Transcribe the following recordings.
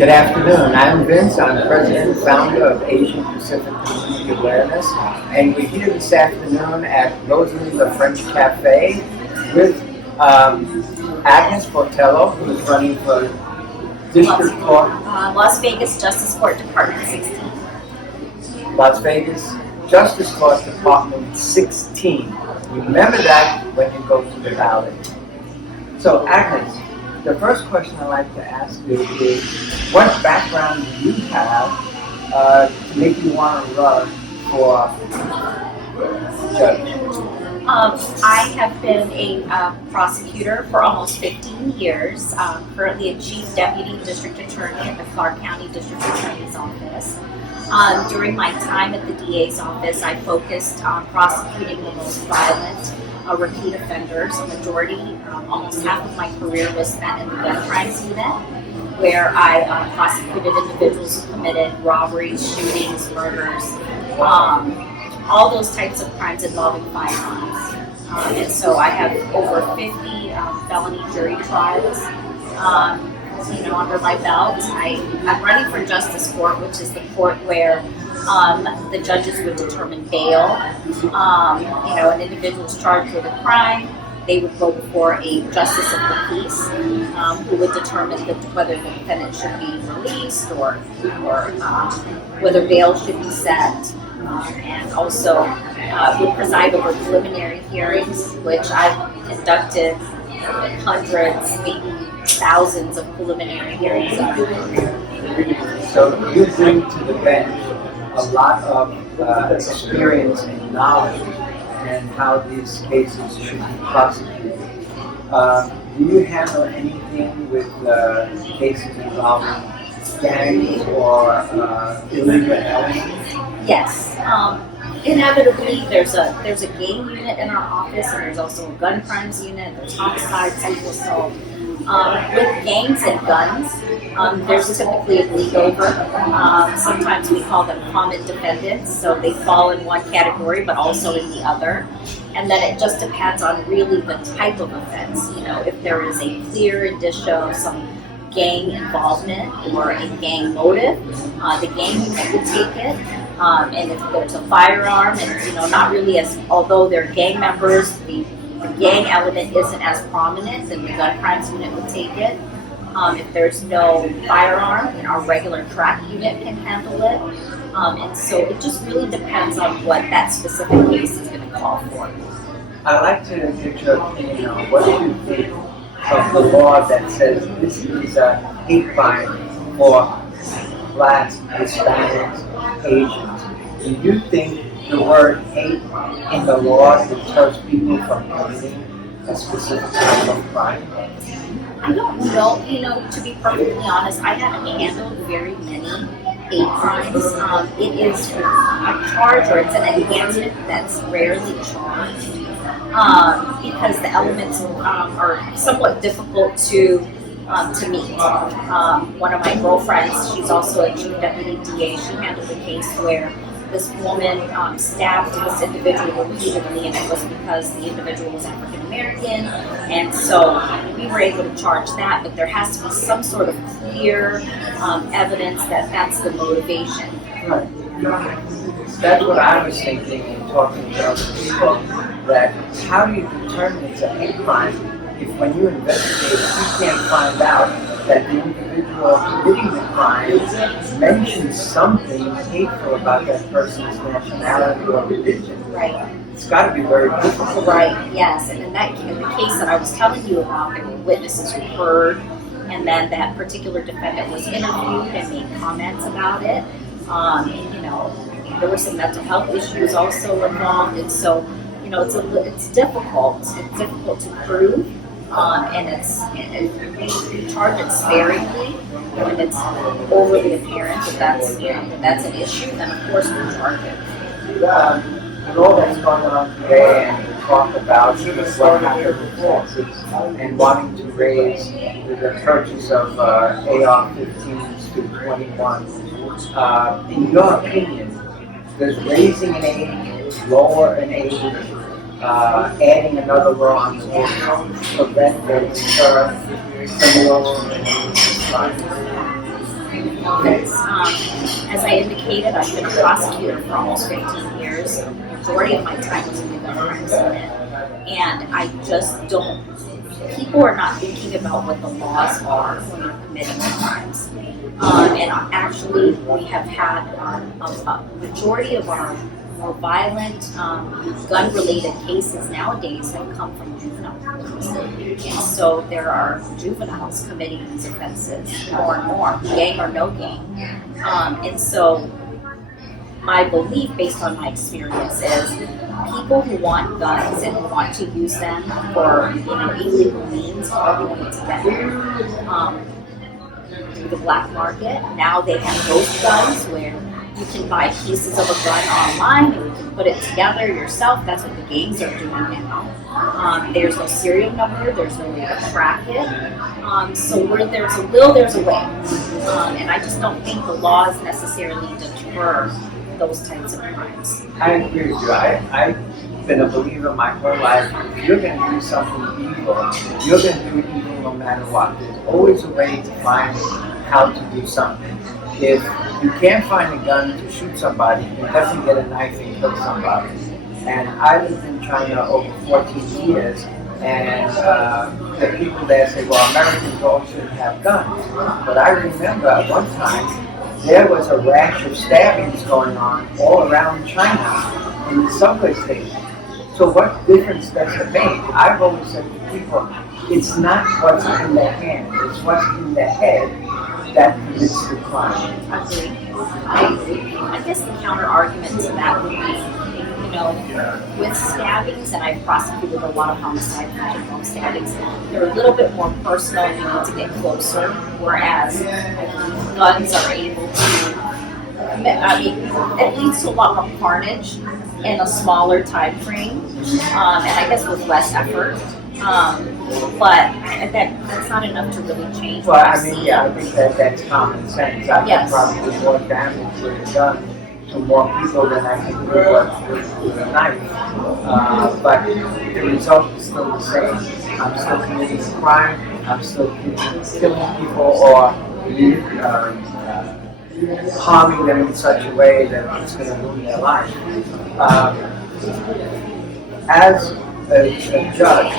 Good afternoon. I'm Vince. I'm president and founder of Asian Pacific Community Awareness, and we're here this afternoon at Rosalie the French Cafe with Agnes Botelho, who is running for District Court. Las Vegas Justice Court Department 16. Las Vegas Justice Court Department 16. Remember that when you go to the ballot. So, Agnes, the first question I'd like to ask you is, what background do you have to make you want to run for judge? I have been a prosecutor for almost 15 years, currently a Chief Deputy District Attorney at the Clark County District Attorney's Office. During my time at the DA's office, I focused on prosecuting the most violent repeat offenders. A majority, almost half of my career was spent in the gun crimes unit, where I prosecuted individuals who committed robberies, shootings, murders, all those types of crimes involving firearms. And so I have over 50 felony jury trials under my belt. I'm running for Justice Court, which is the court where the judges would determine bail. An individual's charged with a crime, they would go before a justice of the peace who would determine whether the defendant should be released or whether bail should be set. And also would preside over preliminary hearings, which I've conducted hundreds, maybe thousands of preliminary hearings. So you bring to the bench a lot of experience and knowledge and how these cases should be prosecuted. Do you handle anything with cases involving gangs or illegal elements? Yes. Inevitably, there's a gang unit in our office, and there's also a gun crimes unit. There's homicide, sexual assault. With gangs and guns, there's typically a bleed over. Sometimes we call them common defendants, so they fall in one category but also in the other. And then it just depends on really the type of offense. If there is a clear indicia of some gang involvement or a gang motive, the gang unit would take it. And if there's a firearm, and not really although they're gang members, the gang element isn't as prominent, then the gun crimes unit would take it. If there's no firearm, then our regular track unit can handle it. And so it just really depends on what that specific case is going to call for. I'd like to get your opinion on what you think of the law that says this is a hate crime for Blacks, Hispanics, Asians. Do you think the word hate in the law deters people from committing a specific type of crime? I don't know. To be perfectly honest, I haven't handled very many hate crimes. It is a charge, or it's an enhancement that's rarely charged because the elements are somewhat difficult to meet. One of my girlfriends, she's also a chief deputy DA. She handled a case where this woman stabbed this individual repeatedly, and it was because the individual was African American, and so we were able to charge that, but there has to be some sort of clear evidence that that's the motivation. Right. That's what I was thinking in talking to other people, that how do you determine it's a hate crime if when you investigate, you can't find out that the individual committing the crime mentions something hateful about that person's nationality or religion. Right. It's got to be very difficult. Right, yes. And in the case that I was telling you about, there were witnesses who heard, and then that particular defendant was interviewed and made comments about it. There were some mental health issues also involved, and so, it's difficult. It's difficult to prove. And we charge it sparingly. When it's overly apparent that that's an issue, then of course we charge it. With all that's going on today, and we talk about what happened with Texas and wanting to raise the purchase of AR-15s to 21, in your opinion, does raising an age, lower an age, adding another law on the books prevent or deter criminals and crime? office. As I indicated, I've been a prosecutor for almost 15 years. The majority of my time was in the gun crimes unit. And I just don't, people are not thinking about what the laws are when they're committing crimes. And actually, we have had a majority of our more violent, gun-related cases nowadays have come from juvenile courts. And so there are juveniles committing these offenses more and more, gang or no gang. And so my belief, based on my experience, is people who want guns and who want to use them for illegal means are going to get them through the black market. Now they have ghost guns where you can buy pieces of a gun online and you can put it together yourself. That's what the gangs are doing now. There's no serial number, there's no way to track it. So where there's a will, there's a way. And I just don't think the laws necessarily deter those types of crimes. I agree with you. I've been a believer my whole life. If you're going to do something evil, you're going to do evil no matter what. There's always a way to find how to do something. If you can't find a gun to shoot somebody, you have to get a knife and kill somebody. And I lived in China over 14 years, and the people there say, well, Americans all should have guns. But I remember at one time, there was a rash of stabbings going on all around China in the subway station. So what difference does it make? I've always said to people, it's not what's in their hand, it's what's in their head that commits the crime. I agree. I guess the counter argument to that would be, with stabbings, and I've prosecuted a lot of homicide and stabbings, they're a little bit more personal and you need to get closer, whereas guns are able to it leads to a lot more carnage in a smaller time frame, and I guess with less effort. But that's not enough to really change. Well, I think that's common sense. I can probably do more damage with a gun to more people than I can do with a knife. But the result is still the same. I'm still committing a crime. I'm still killing people or harming them in such a way that it's going to ruin their life. As a judge,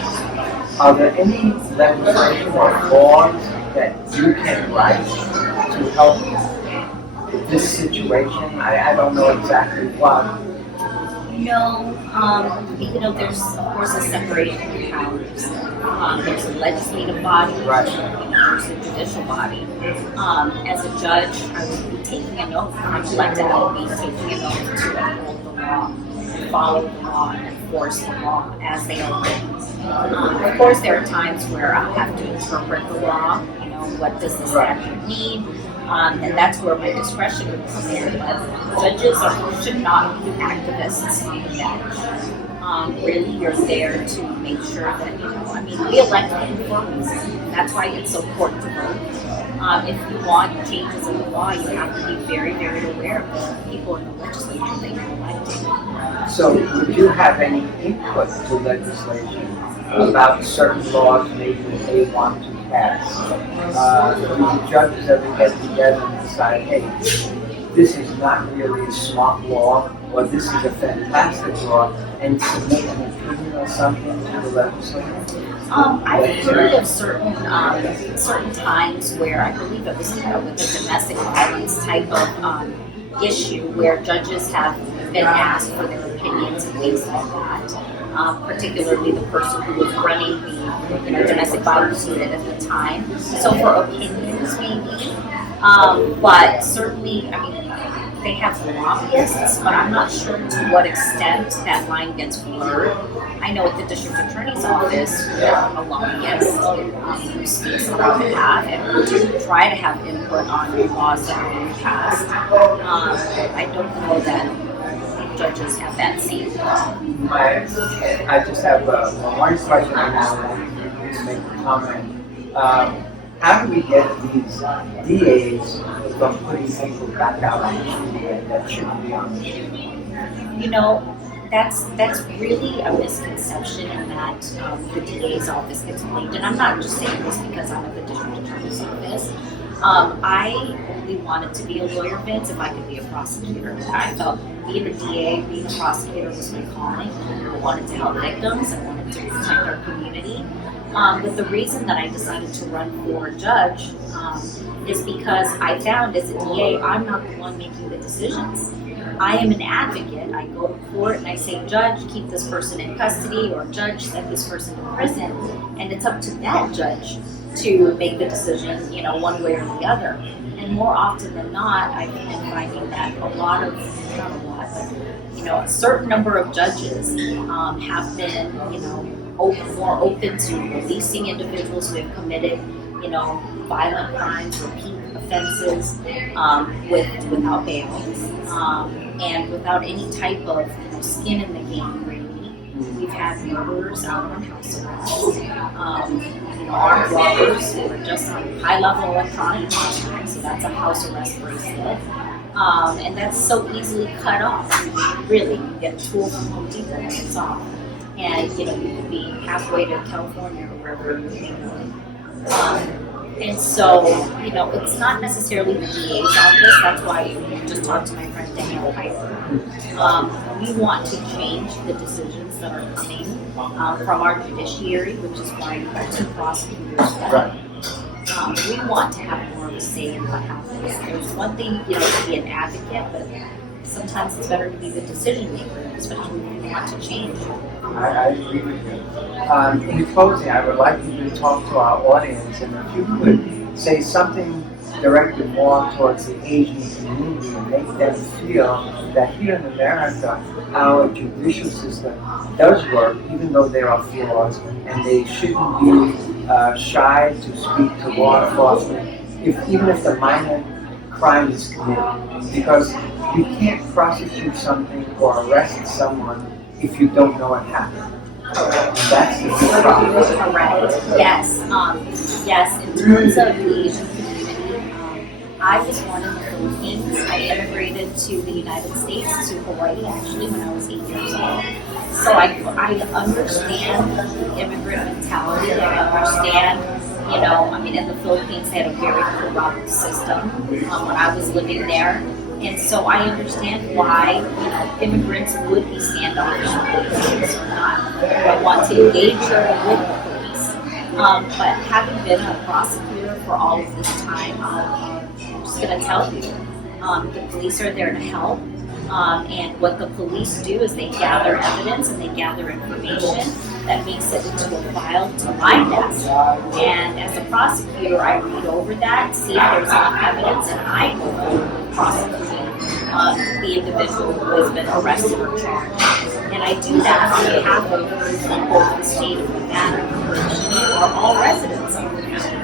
are there any legislation or laws that you can write to help this situation? I don't know exactly what. No, there's of course a separation of powers. There's a legislative body, right. There's a judicial body. As a judge, I would be taking an oath. I'm elected to be taking an oath to uphold the law, follow the law, and enforce the law as they are written. Of course, there are times where I'll have to interpret the law. What does the statute mean? And that's where my discretion would come in. But judges should not be activists on the bench. Really, you're there to make sure that, we elect people for a reason. That's why it's so important to vote. If you want changes in the law, you have to be very, very aware of the people in the legislature that you're electing. So, would you have any input to legislation about certain laws maybe that they want to pass? Do the judges ever get together and decide, hey, this is not really a smart law, or this is a fantastic law, and submit an opinion or something to the legislature? I've heard of certain times where I believe it was with a domestic violence type of issue where judges have been asked for their opinions and things like that. Particularly the person who was running the domestic violence unit at the time. So for opinions, maybe. But certainly, they have lobbyists, but I'm not sure to what extent that line gets blurred. I know at the district attorney's office, we have a lobbyist who speaks on our behalf and we do try to have input on the laws that are being passed. I don't know that judges have that same. I just have one question I want to make a comment. How do we get these DAs from putting people back out on the street that shouldn't be on the street? That's really a misconception in that the DA's office gets blamed. And I'm not just saying this because I'm at the district attorney's office. I only wanted to be a lawyer, Vince, if I could be a prosecutor. I felt being a DA, being a prosecutor was my calling. I wanted to help victims. I wanted to protect our community. But the reason that I decided to run for judge is because I found as a DA, I'm not the one making the decisions. I am an advocate. I go to court and I say, Judge, keep this person in custody, or Judge, send this person to prison. And it's up to that judge to make the decision, one way or the other. And more often than not, I've been finding that a certain number of judges have been, more open to releasing individuals who have committed, violent crimes, repeat offenses, without bail, and without any type of skin in the game, really. We've had murderers out on house arrest, armed robbers who are just on high-level electronic monitoring, so that's a house arrest bracelet. And that's so easily cut off. Really, you get a tool from Home Depot and it's off. And you could be halfway to California or wherever you're going. And so, it's not necessarily the DA's office. That's why you just talked to my friend Danielle Piper. We want to change the decisions that are coming from our judiciary, which is why you have two prosecutors. Right. We want to have more of a say in what happens. There's one thing, to be an advocate, but sometimes it's better to be the decision maker, especially when you want to change. I agree with you. In closing, I would like you to talk to our audience, and if you could say something directed more towards the Asian community and make them feel that here in America, our judicial system does work, even though there are flaws, and they shouldn't be shy to speak to law enforcement, even if the minor crime is committed, because you can't prosecute something or arrest someone if you don't know it happened. And that's the big problem. Correct. Yes. Yes. In terms of the Asian community, I was born in the Philippines. I immigrated to the United States, to Hawaii, actually, when I was 8 years old. So I understand the immigrant mentality. I understand. In the Philippines, they had a very corrupt system when I was living there. And so I understand why, immigrants would be standoffish with the police or not want to engage with the police. But having been a prosecutor for all of this time, I'm just going to tell you, the police are there to help. And what the police do is they gather evidence and they gather information that makes it into a file to my desk. And as a prosecutor, I read over that, see if there's enough evidence, and I will prosecute the individual who has been arrested or charged. And I do that on behalf of the people of the state of Nevada, which are all residents of the county.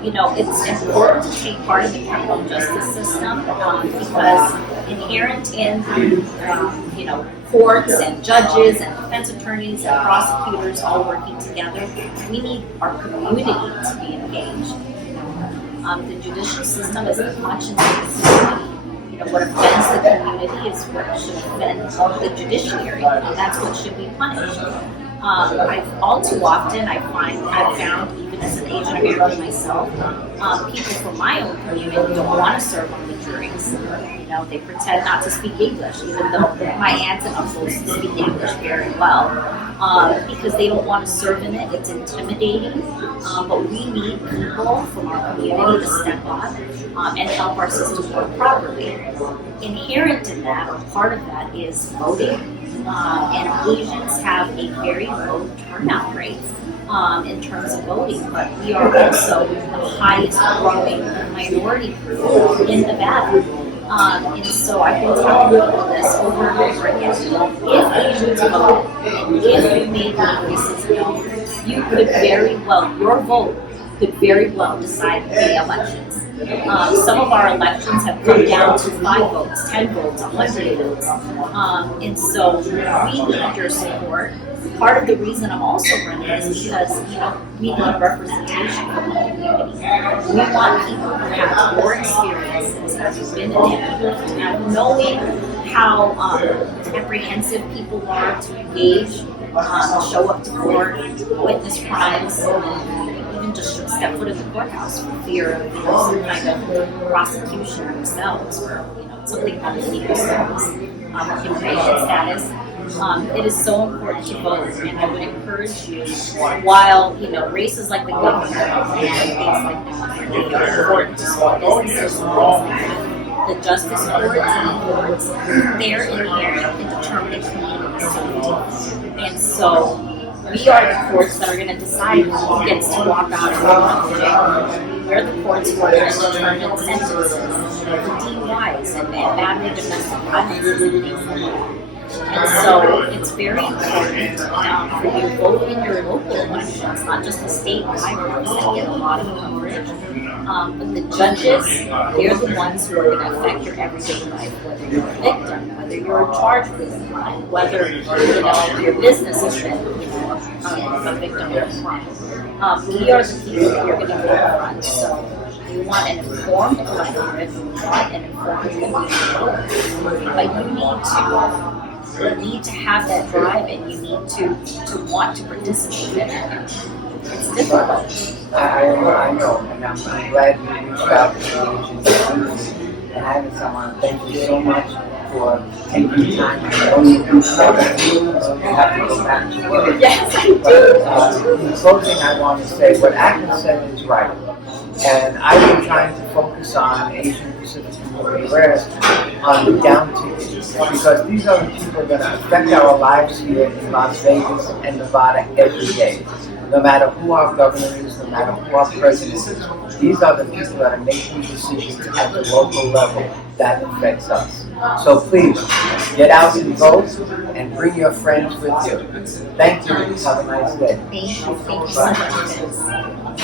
It's important to take part in the criminal justice system because inherent in courts and judges and defense attorneys and prosecutors all working together, we need our community to be engaged. The judicial system is as much as what offends the community is what should offend the judiciary, and that's what should be punished. All too often I've found, even as an Asian American myself, people from my own community don't want to serve on the juries. They pretend not to speak English, even though my aunts and uncles speak English very well, because they don't want to serve in it. It's intimidating, but we need people from our community to step up and help our system work properly. Inherent in that, or part of that, is voting. And Asians have a very low turnout rate in terms of voting, but we are also the highest growing minority group in Nevada. And so I've been telling people this over and over again. If Asians vote, if you made the voices known, you could very well, your vote could very well decide the elections. Some of our elections have come down to 5 votes, 10 votes, 100 votes. And so we need your support. Part of the reason I'm also running is because, we need representation from the community. We want people who have more experiences, have been in it, knowing how apprehensive people are to engage, show up to court, witness crimes. even just step foot in the courthouse for fear of some kind of prosecution themselves or something about the legal status, immigration status. It is so important to vote, and I would encourage you, while races like the governor and things like that, they are important to small businesses and things like that. The justice courts and the courts, they're inherent in determining community safety. And so we are the courts that are going to decide who gets to walk out of the month of January. We're the courts who are going to determine sentences for DUIs and battery domestic violence and things like that. And so it's very important for you to vote in your local elections, not just the statewide ones that get a lot of coverage. But the judges, they're the ones who are going to affect your everyday life, whether you're a victim, whether you're charged with a crime, whether your business has been a victim of a crime. We are the people that you're going to go front. So you want an informed electorate, you want an informed community, but you need to have that drive, and you need to want to participate in it. It's difficult. I know, and I'm glad you reached out to the agency. And I want to thank you so much for taking time. I know you do that, so you have to go back to work. Yes, I do. But in closing, I want to say what Agnes said is right. And I've been trying to focus on Asian Pacific community awareness on the down tickets, because these are the people that affect our lives here in Las Vegas and Nevada every day. No matter who our governor is, no matter who our president is, these are the people that are making decisions at the local level that affects us. So please, get out and vote and bring your friends with you. Thank you. Have a nice day. Thank you so much.